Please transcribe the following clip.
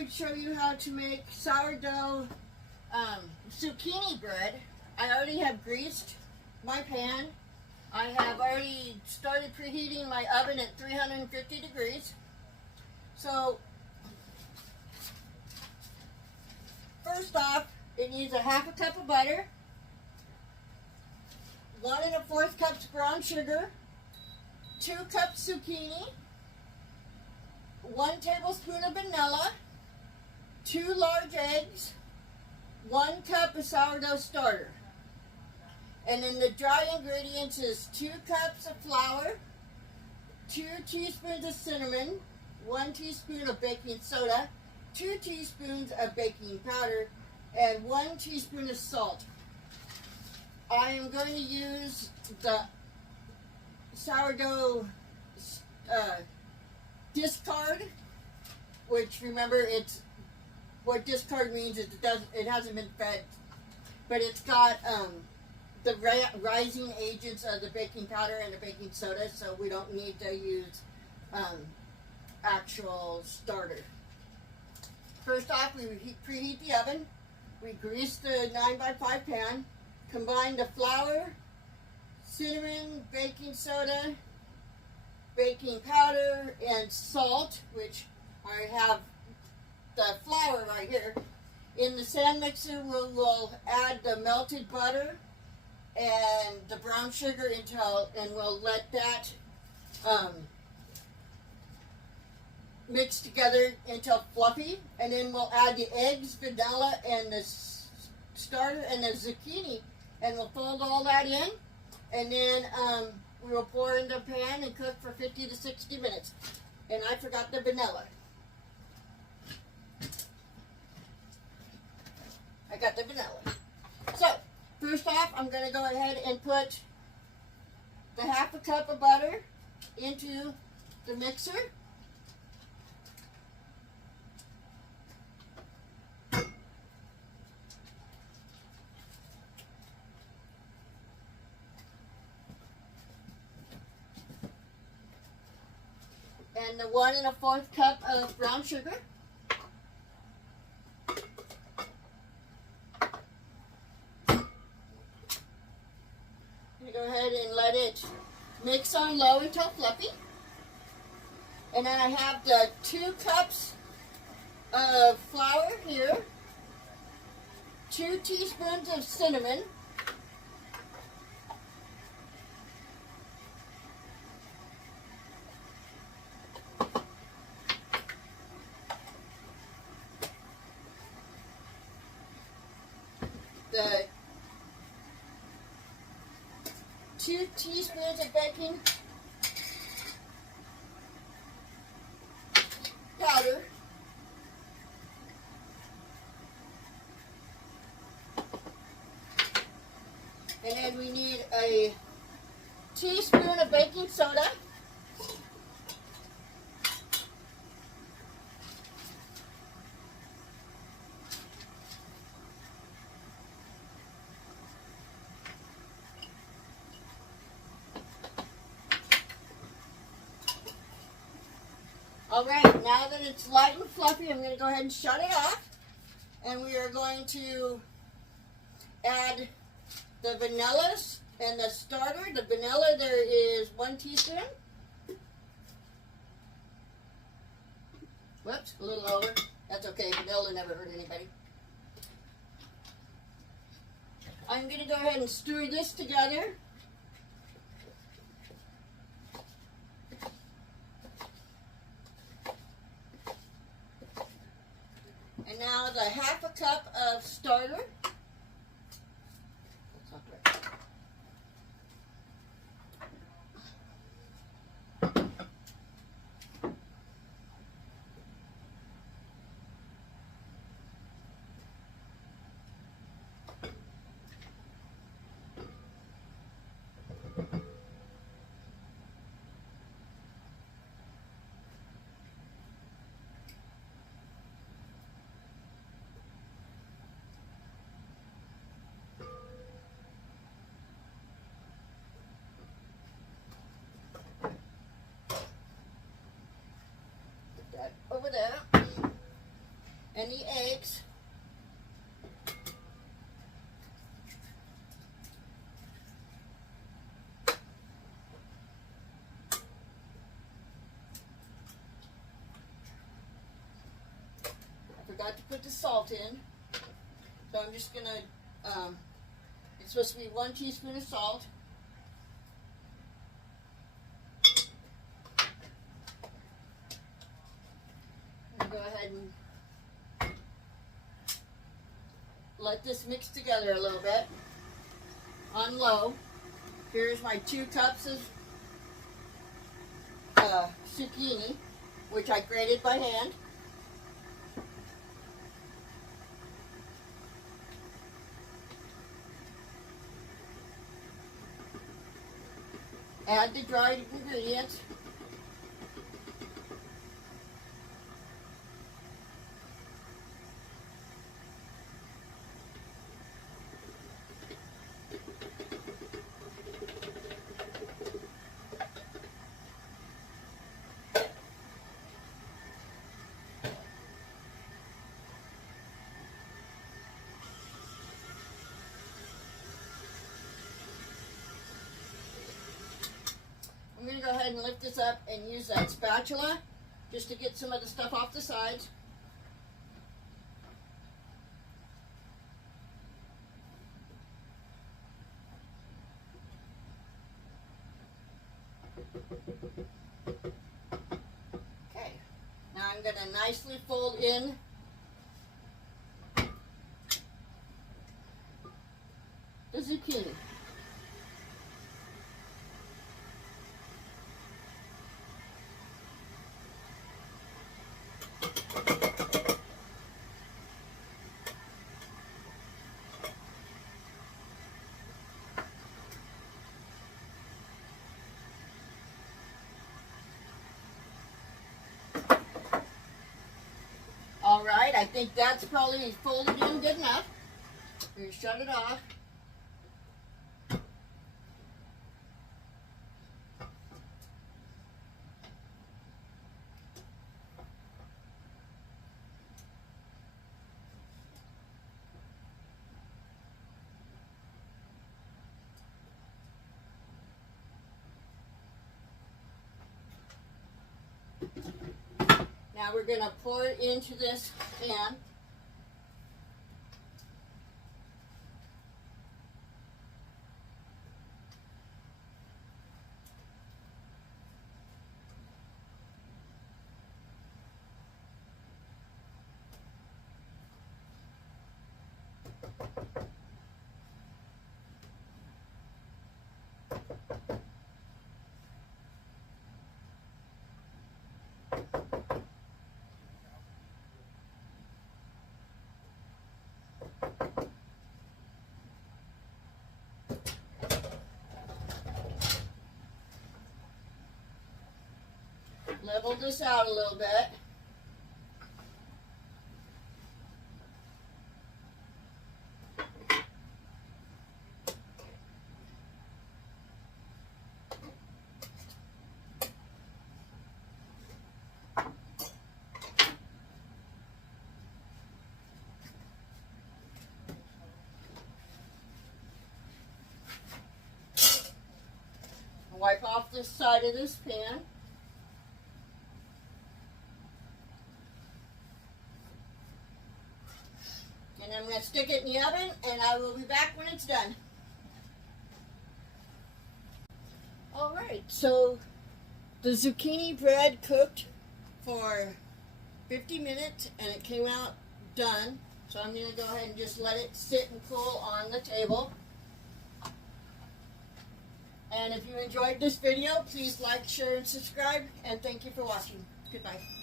would show you how to make sourdough zucchini bread. I already have greased my pan. I have already started preheating my oven at 350 degrees. So, first off, it needs a half a cup of butter, 1 1/4 cups brown sugar, 2 cups zucchini, 1 tablespoon of vanilla, 2 large eggs, 1 cup of sourdough starter. And then the dry ingredients is 2 cups of flour, 2 teaspoons of cinnamon, 1 teaspoon of baking soda, 2 teaspoons of baking powder, and 1 teaspoon of salt. I am going to use the sourdough discard, which, remember, it's what discard means is it hasn't been fed, but it's got the rising agents of the baking powder and the baking soda, so we don't need to use actual starter. First off, we preheat the oven. We grease the 9x5 pan. Combine the flour, cinnamon, baking soda, baking powder, and salt, which I have the flour right here. In the sand mixer, we'll add the melted butter and the brown sugar and we'll let that mix together until fluffy, and then we'll add the eggs, vanilla, and the starter and the zucchini, and we'll fold all that in, and then we'll pour in the pan and cook for 50 to 60 minutes. And I forgot the vanilla. I got the vanilla. So, first off, I'm going to go ahead and put the half a cup of butter into the mixer. And the 1 1/4 cup of brown sugar. Go ahead and let it mix on low until fluffy. And then I have the 2 cups of flour here, 2 teaspoons of cinnamon, the 2 teaspoons of baking powder, and then we need a teaspoon of baking soda, Alright, now that it's light and fluffy, I'm going to go ahead and shut it off. And we are going to add the vanilla and the starter. The vanilla, there is 1 teaspoon. Whoops, a little over. That's okay, vanilla never hurt anybody. I'm going to go ahead and stir this together. And now the half a cup of starter. That's not right. forgot to put the salt in. So I'm just going to, it's supposed to be 1 teaspoon of salt. Go ahead and let this mix together a little bit on low. Here's my 2 cups of zucchini, which I grated by hand. Add the dried ingredients. I'm going to go ahead and lift this up and use that spatula just to get some of the stuff off the sides. Okay, now I'm going to nicely fold in the zucchini. All right, I think that's probably folded in good enough. We're going to shut it off. Now we're going to pour it into this pan. Level this out a little bit. Wipe off the side of this pan. And I'm going to stick it in the oven, and I will be back when it's done. All right, so the zucchini bread cooked for 50 minutes, and it came out done. So I'm going to go ahead and just let it sit and cool on the table. And if you enjoyed this video, please like, share, and subscribe. And thank you for watching. Goodbye.